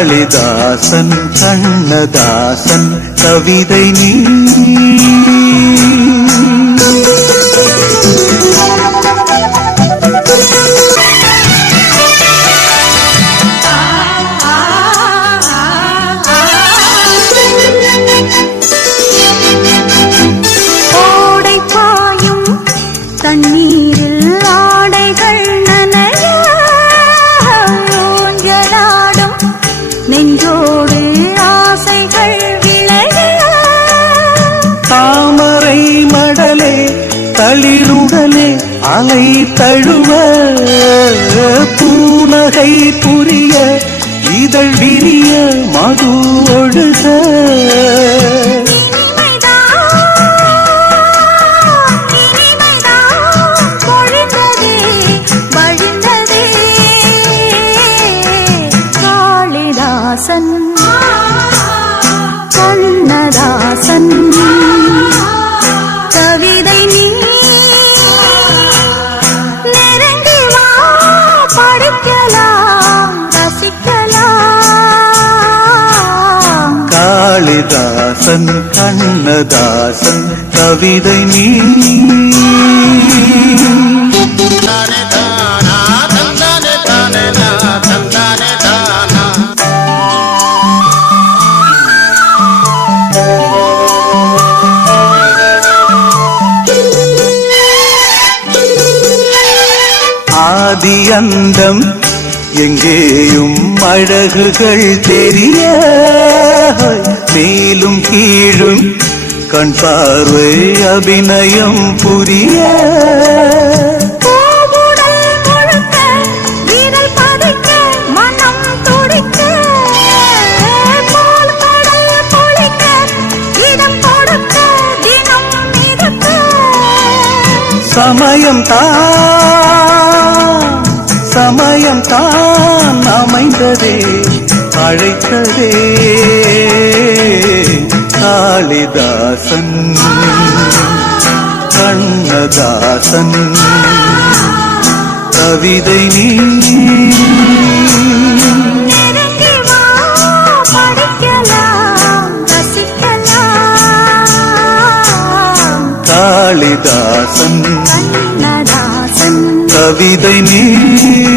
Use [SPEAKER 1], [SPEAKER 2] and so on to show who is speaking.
[SPEAKER 1] காளிதாசன் கண்ணதாசன் கவிதை நீ.
[SPEAKER 2] தண்ணீர் நெஞ்சோடு ஆசைகள்
[SPEAKER 1] தாமரை மடலே தளிருடலே அலை தழுவ. பூனகை புரிய இதழ் விரிய மது ஒழுக.
[SPEAKER 2] காளிதாசன் கண்ணதாசன் கவிதை நீ நெருங்கி வா படிக்கலாம் ரசிக்கலாம்.
[SPEAKER 1] காளிதாசன் கண்ணதாசன் கவிதை நீ ஆதி அந்தம் எங்கேயும் அழகுகள் தெரிய மேலும் கீழும் கண் பார்வை அபிநயம் புரிய. சமயம் தான் சமயம் தான் அமைந்ததே அழைத்ததே. காளிதாசன் கண்ணதாசன் கவிதை நீ. காளிதாசன் கவிதை நீ.